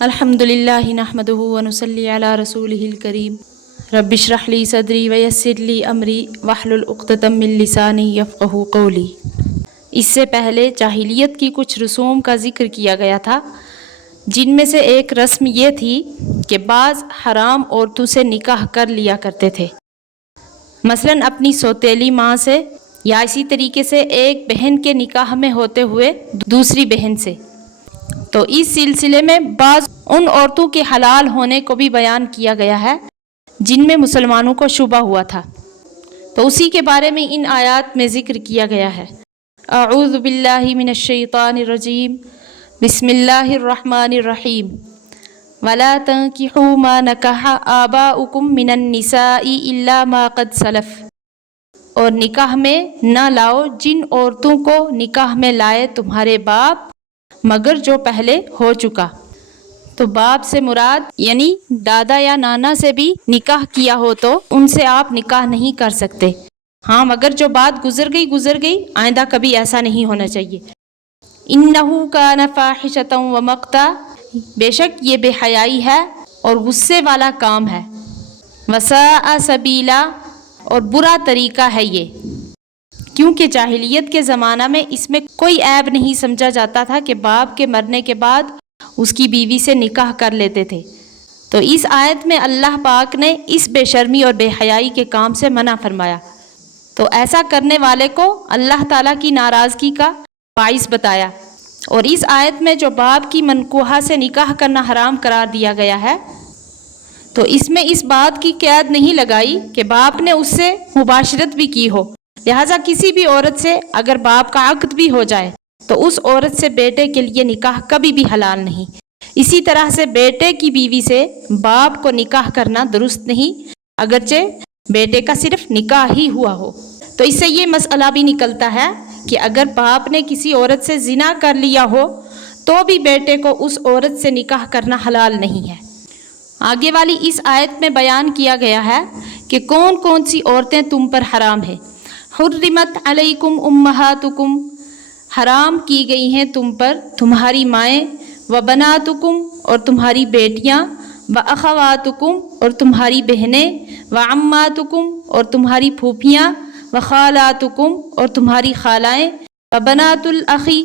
الحمدللہ نحمدہ ونصلی علی رسولہ الکریم رب اشرح لی صدری ویسر لی امری واحلل عقدۃ من لسانی یفقہوا قولی۔ اس سے پہلے جاہلیت کی کچھ رسوم کا ذکر کیا گیا تھا، جن میں سے ایک رسم یہ تھی کہ بعض حرام عورتوں سے نکاح کر لیا کرتے تھے، مثلاً اپنی سوتیلی ماں سے، یا اسی طریقے سے ایک بہن کے نکاح میں ہوتے ہوئے دوسری بہن سے۔ تو اس سلسلے میں بعض ان عورتوں کے حلال ہونے کو بھی بیان کیا گیا ہے جن میں مسلمانوں کو شبہ ہوا تھا، تو اسی کے بارے میں ان آیات میں ذکر کیا گیا ہے۔ اعوذ باللہ من الشیطان الرجیم، بسم اللہ الرحمن الرحیم، وَلَا تَنْكِحُوا مَا نَكَحَ آبَاؤُكُم مِّنَ النِّسَاءِ إِلَّا مَا قَدْ سَلَفَ، اور نکاح میں نہ لاؤ جن عورتوں کو نکاح میں لائے تمہارے باپ مگر جو پہلے ہو چکا۔ تو باپ سے مراد یعنی دادا یا نانا سے بھی نکاح کیا ہو تو ان سے آپ نکاح نہیں کر سکتے، ہاں مگر جو بات گزر گئی، آئندہ کبھی ایسا نہیں ہونا چاہیے۔ اِنَّهُ كَانَ فَاحِشَةً وَمَقْتًا، بے شک یہ بے حیائی ہے اور غصے والا کام ہے، وَسَاءَ سَبِيلًا، اور برا طریقہ ہے یہ، کیونکہ جاہلیت کے زمانہ میں اس میں کوئی عیب نہیں سمجھا جاتا تھا کہ باپ کے مرنے کے بعد اس کی بیوی سے نکاح کر لیتے تھے۔ تو اس آیت میں اللہ پاک نے اس بے شرمی اور بے حیائی کے کام سے منع فرمایا، تو ایسا کرنے والے کو اللہ تعالیٰ کی ناراضگی کا باعث بتایا۔ اور اس آیت میں جو باپ کی منکوحہ سے نکاح کرنا حرام قرار دیا گیا ہے، تو اس میں اس بات کی قید نہیں لگائی کہ باپ نے اس سے مباشرت بھی کی ہو، لہٰذا کسی بھی عورت سے اگر باپ کا عقد بھی ہو جائے تو اس عورت سے بیٹے کے لیے نکاح کبھی بھی حلال نہیں۔ اسی طرح سے بیٹے کی بیوی سے باپ کو نکاح کرنا درست نہیں، اگرچہ بیٹے کا صرف نکاح ہی ہوا ہو۔ تو اس سے یہ مسئلہ بھی نکلتا ہے کہ اگر باپ نے کسی عورت سے زنا کر لیا ہو تو بھی بیٹے کو اس عورت سے نکاح کرنا حلال نہیں ہے۔ آگے والی اس آیت میں بیان کیا گیا ہے کہ کون کون سی عورتیں تم پر حرام ہیں۔ حرمت علیکم امہاتکم، حرام کی گئی ہیں تم پر تمہاری مائیں، وبناتکم، اور تمہاری بیٹیاں، واخواتکم، اور تمہاری بہنیں، وعماتکم، اور تمہاری پھوپھیاں، وخالاتکم، اور تمہاری خالائیں، وبنات الاخی،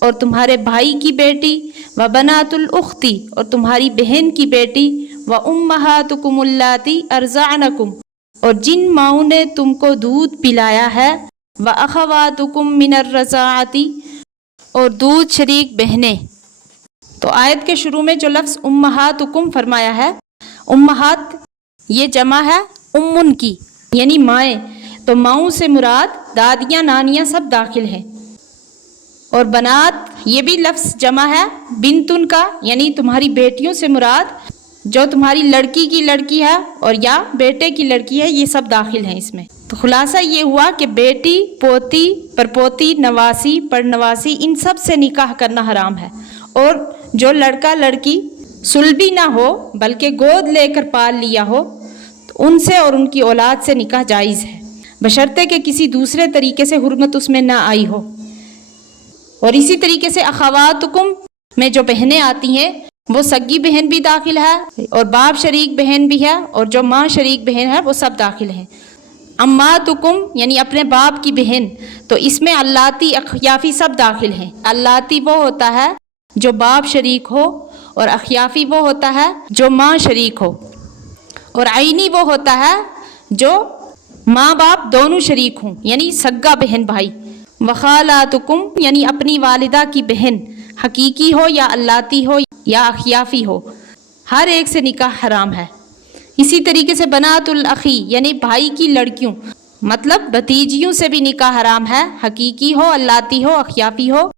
اور تمہارے بھائی کی بیٹی، وبنات الاختی، اور تمہاری بہن کی بیٹی، وامہاتکم اللاتی ارضعنکم، اور جن ماؤں نے تم کو دودھ پلایا ہے، وَأَخَوَاتُكُم مِّنَ الرَّضَاعَةِ، اور دودھ شریک بہنیں۔ تو آیت کے شروع میں جو لفظ امہاتکم فرمایا ہے، امہات یہ جمع ہے امن کی یعنی مائیں، تو ماؤں سے مراد دادیاں نانیاں سب داخل ہیں، اور بنات یہ بھی لفظ جمع ہے بنتن کا، یعنی تمہاری بیٹیوں سے مراد جو تمہاری لڑکی کی لڑکی ہے اور یا بیٹے کی لڑکی ہے، یہ سب داخل ہیں اس میں۔ تو خلاصہ یہ ہوا کہ بیٹی، پوتی، پرپوتی، نواسی، پڑنواسی، ان سب سے نکاح کرنا حرام ہے، اور جو لڑکا لڑکی صلبی نہ ہو بلکہ گود لے کر پال لیا ہو تو ان سے اور ان کی اولاد سے نکاح جائز ہے، بشرطے کہ کسی دوسرے طریقے سے حرمت اس میں نہ آئی ہو۔ اور اسی طریقے سے اخواتکم میں جو بہنیں آتی ہیں وہ سگی بہن بھی داخل ہے اور باپ شریک بہن بھی ہے، اور جو ماں شریک بہن ہے وہ سب داخل ہیں۔ اماتکم یعنی اپنے باپ کی بہن، تو اس میں اللاتی، اخیافی سب داخل ہیں۔ اللاتی وہ ہوتا ہے جو باپ شریک ہو، اور اخیافی وہ ہوتا ہے جو ماں شریک ہو، اور عینی وہ ہوتا ہے جو ماں باپ دونوں شریک ہوں یعنی سگا بہن بھائی۔ وخالاتکم یعنی اپنی والدہ کی بہن، حقیقی ہو یا اللاتی ہو یا اخیافی ہو، ہر ایک سے نکاح حرام ہے۔ اسی طریقے سے بنات الاخی یعنی بھائی کی لڑکیوں، مطلب بھتیجیوں سے بھی نکاح حرام ہے، حقیقی ہو، اللاتی ہو، اخیافی ہو،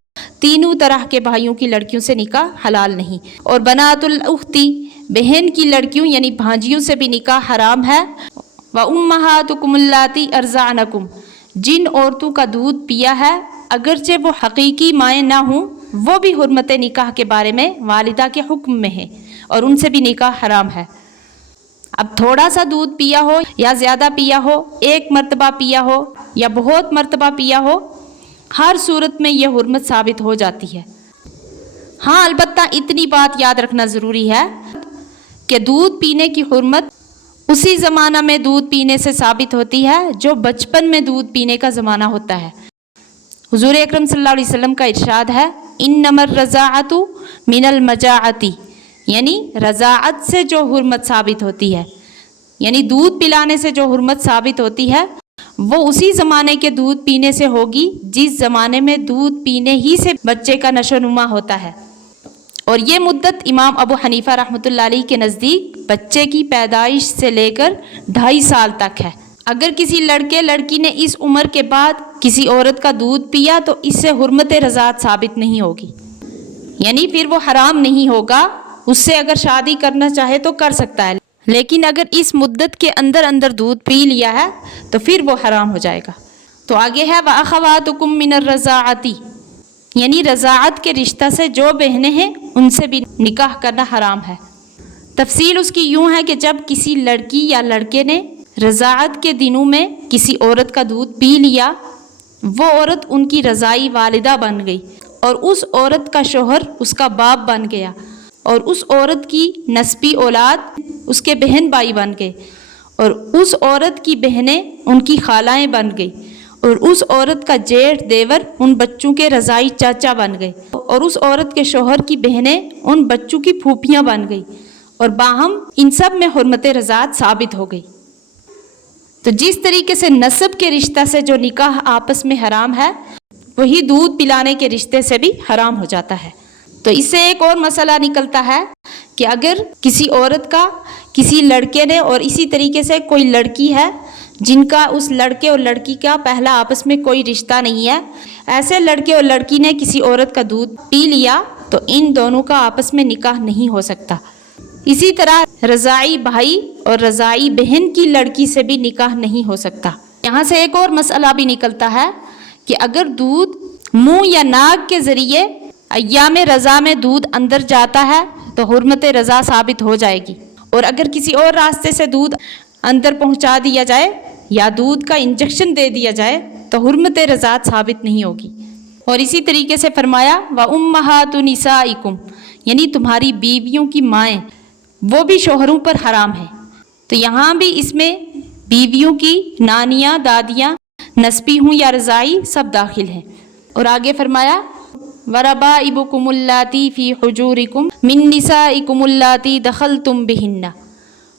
تینوں طرح کے بھائیوں کی لڑکیوں سے نکاح حلال نہیں۔ اور بنات الاختی بہن کی لڑکیوں یعنی بھانجیوں سے بھی نکاح حرام ہے۔ وامہاتکم اللاتی ارضعنکم، جن عورتوں کا دودھ پیا ہے اگرچہ وہ حقیقی مائیں نہ ہوں، وہ بھی حرمت نکاح کے بارے میں والدہ کے حکم میں ہیں اور ان سے بھی نکاح حرام ہے۔ اب تھوڑا سا دودھ پیا ہو یا زیادہ پیا ہو، ایک مرتبہ پیا ہو یا بہت مرتبہ پیا ہو، ہر صورت میں یہ حرمت ثابت ہو جاتی ہے۔ ہاں البتہ اتنی بات یاد رکھنا ضروری ہے کہ دودھ پینے کی حرمت اسی زمانہ میں دودھ پینے سے ثابت ہوتی ہے جو بچپن میں دودھ پینے کا زمانہ ہوتا ہے۔ حضور اکرم صلی اللہ علیہ وسلم کا ارشاد ہے انما الرضاعۃ من المجاعۃ، یعنی رضاعت سے جو حرمت ثابت ہوتی ہے، یعنی دودھ پلانے سے جو حرمت ثابت ہوتی ہے وہ اسی زمانے کے دودھ پینے سے ہوگی جس زمانے میں دودھ پینے ہی سے بچے کا نشو نما ہوتا ہے۔ اور یہ مدت امام ابو حنیفہ رحمۃ اللہ علیہ کے نزدیک بچے کی پیدائش سے لے کر 2.5 سال تک ہے۔ اگر کسی لڑکی نے اس عمر کے بعد کسی عورت کا دودھ پیا تو اس سے حرمت رضاعت ثابت نہیں ہوگی، یعنی پھر وہ حرام نہیں ہوگا، اس سے اگر شادی کرنا چاہے تو کر سکتا ہے، لیکن اگر اس مدت کے اندر دودھ پی لیا ہے تو پھر وہ حرام ہو جائے گا۔ تو آگے ہے وَأَخَوَاتُكُم مِّنَ الرَّضَاعَةِ، یعنی رضاعت کے رشتہ سے جو بہنیں ہیں ان سے بھی نکاح کرنا حرام ہے۔ تفصیل اس کی یوں ہے کہ جب کسی لڑکی یا لڑکے نے رضاعت کے دنوں میں کسی عورت کا دودھ پی لیا، وہ عورت ان کی رضائی والدہ بن گئی اور اس عورت کا شوہر اس کا باپ بن گیا، اور اس عورت کی نسبی اولاد اس کے بہن بھائی بن گئے، اور اس عورت کی بہنیں ان کی خالائیں بن گئی، اور اس عورت کا جیٹھ دیور ان بچوں کے رضائی چاچا بن گئے، اور اس عورت کے شوہر کی بہنیں ان بچوں کی پھوپھیاں بن گئی، اور باہم ان سب میں حرمت رضاعت ثابت ہو گئی۔ تو جس طریقے سے نسب کے رشتہ سے جو نکاح آپس میں حرام ہے، وہی دودھ پلانے کے رشتے سے بھی حرام ہو جاتا ہے۔ تو اس سے ایک اور مسئلہ نکلتا ہے کہ اگر کسی عورت کا کسی لڑکے نے، اور اسی طریقے سے کوئی لڑکی ہے جن کا اس لڑکے اور لڑکی کا پہلا آپس میں کوئی رشتہ نہیں ہے، ایسے لڑکے اور لڑکی نے کسی عورت کا دودھ پی لیا تو ان دونوں کا آپس میں نکاح نہیں ہو سکتا۔ اسی طرح رضائی بھائی اور رضائی بہن کی لڑکی سے بھی نکاح نہیں ہو سکتا۔ یہاں سے ایک اور مسئلہ بھی نکلتا ہے کہ اگر دودھ منہ یا ناک کے ذریعے ایام رضا میں دودھ اندر جاتا ہے تو حرمت رضا ثابت ہو جائے گی، اور اگر کسی اور راستے سے دودھ اندر پہنچا دیا جائے یا دودھ کا انجیکشن دے دیا جائے تو حرمت رضاعت ثابت نہیں ہوگی۔ اور اسی طریقے سے فرمایا وَأُمَّهَاتُ نِسَائِكُمْ، یعنی تمہاری بیویوں کی مائیں، وہ بھی شوہروں پر حرام ہیں۔ تو یہاں بھی اس میں بیویوں کی نانیاں، دادیاں، نسبی ہوں یا رضائی، سب داخل ہیں۔ اور آگے فرمایا وَرَبَائِبُكُمُ اللَّاتِي فِي حُجُورِكُمْ مِن نِّسَائِكُمُ اللَّاتِي دَخَلْتُمْ بِهِنَّ،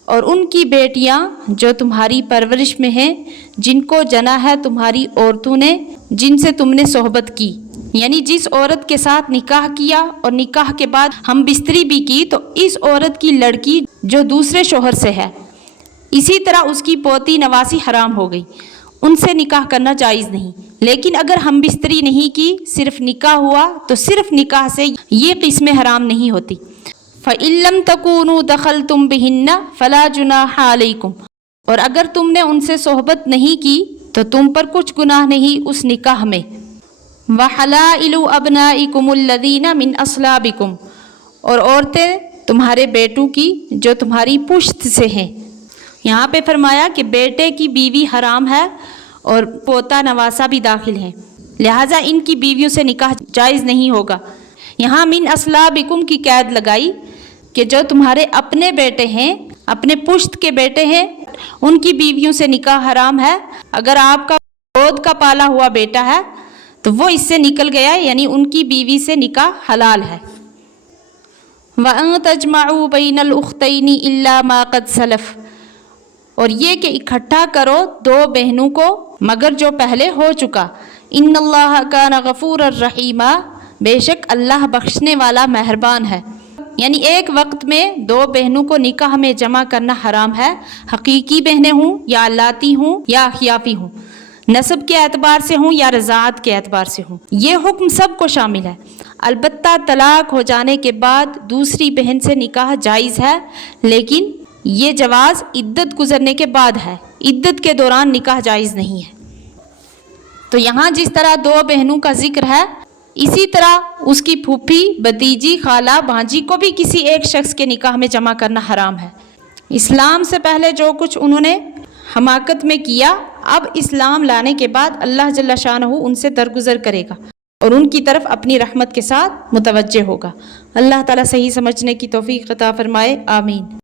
اور ان کی بیٹیاں جو تمہاری پرورش میں ہیں، جن کو جنا ہے تمہاری عورتوں نے جن سے تم نے صحبت کی، یعنی جس عورت کے ساتھ نکاح کیا اور نکاح کے بعد ہم بستری بھی کی، تو اس عورت کی لڑکی جو دوسرے شوہر سے ہے، اسی طرح اس کی پوتی نواسی حرام ہو گئی، ان سے نکاح کرنا جائز نہیں۔ لیکن اگر ہم بستری نہیں کی، صرف نکاح ہوا، تو صرف نکاح سے یہ قسمیں حرام نہیں ہوتی۔ فَإِن لَّمْ تَكُونُوا دَخَلْتُمْ بِهِنَّ فَلَا جُنَاحَ عَلَيْكُمْ، اور اگر تم نے ان سے صحبت نہیں کی تو تم پر کچھ گناہ نہیں اس نکاح میں۔ وَحَلَائِلُ أَبْنَائِكُمُ الَّذِينَ مِنْ أَصْلَابِكُمْ، اور عورتیں تمہارے بیٹوں کی جو تمہاری پشت سے ہیں۔ یہاں پہ فرمایا کہ بیٹے کی بیوی حرام ہے اور پوتا نواسا بھی داخل ہیں، لہٰذا ان کی بیویوں سے نکاح جائز نہیں ہوگا۔ یہاں من اصلابکم کی قید لگائی کہ جو تمہارے اپنے بیٹے ہیں، اپنے پشت کے بیٹے ہیں، ان کی بیویوں سے نکاح حرام ہے۔ اگر آپ کا گود کا پالا ہوا بیٹا ہے تو وہ اس سے نکل گیا، یعنی ان کی بیوی سے نکاح حلال ہے۔ وَأَن تَجْمَعُوا بَيْنَ الْأُخْتَيْنِ إِلَّا مَا قَدْ سَلَفَ، اور یہ کہ اکٹھا کرو دو بہنوں کو مگر جو پہلے ہو چکا۔ ان اللہ کان غفورا رحیما، بے شک اللہ بخشنے والا مہربان ہے۔ یعنی ایک وقت میں دو بہنوں کو نکاح میں جمع کرنا حرام ہے، حقیقی بہنیں ہوں یا الاتی ہوں یا اخیافی ہوں، نسب کے اعتبار سے ہوں یا رضاعت کے اعتبار سے ہوں، یہ حکم سب کو شامل ہے۔ البتہ طلاق ہو جانے کے بعد دوسری بہن سے نکاح جائز ہے، لیکن یہ جواز عدت گزرنے کے بعد ہے، عدت کے دوران نکاح جائز نہیں ہے۔ تو یہاں جس طرح دو بہنوں کا ذکر ہے، اسی طرح اس کی پھوپھی، بھتیجی، خالہ، بھانجی کو بھی کسی ایک شخص کے نکاح میں جمع کرنا حرام ہے۔ اسلام سے پہلے جو کچھ انہوں نے حماقت میں کیا، اب اسلام لانے کے بعد اللہ جل شانہ ان سے درگزر کرے گا۔ اور ان کی طرف اپنی رحمت کے ساتھ متوجہ ہوگا۔ اللہ تعالیٰ صحیح سمجھنے کی توفیق عطا فرمائے، آمین۔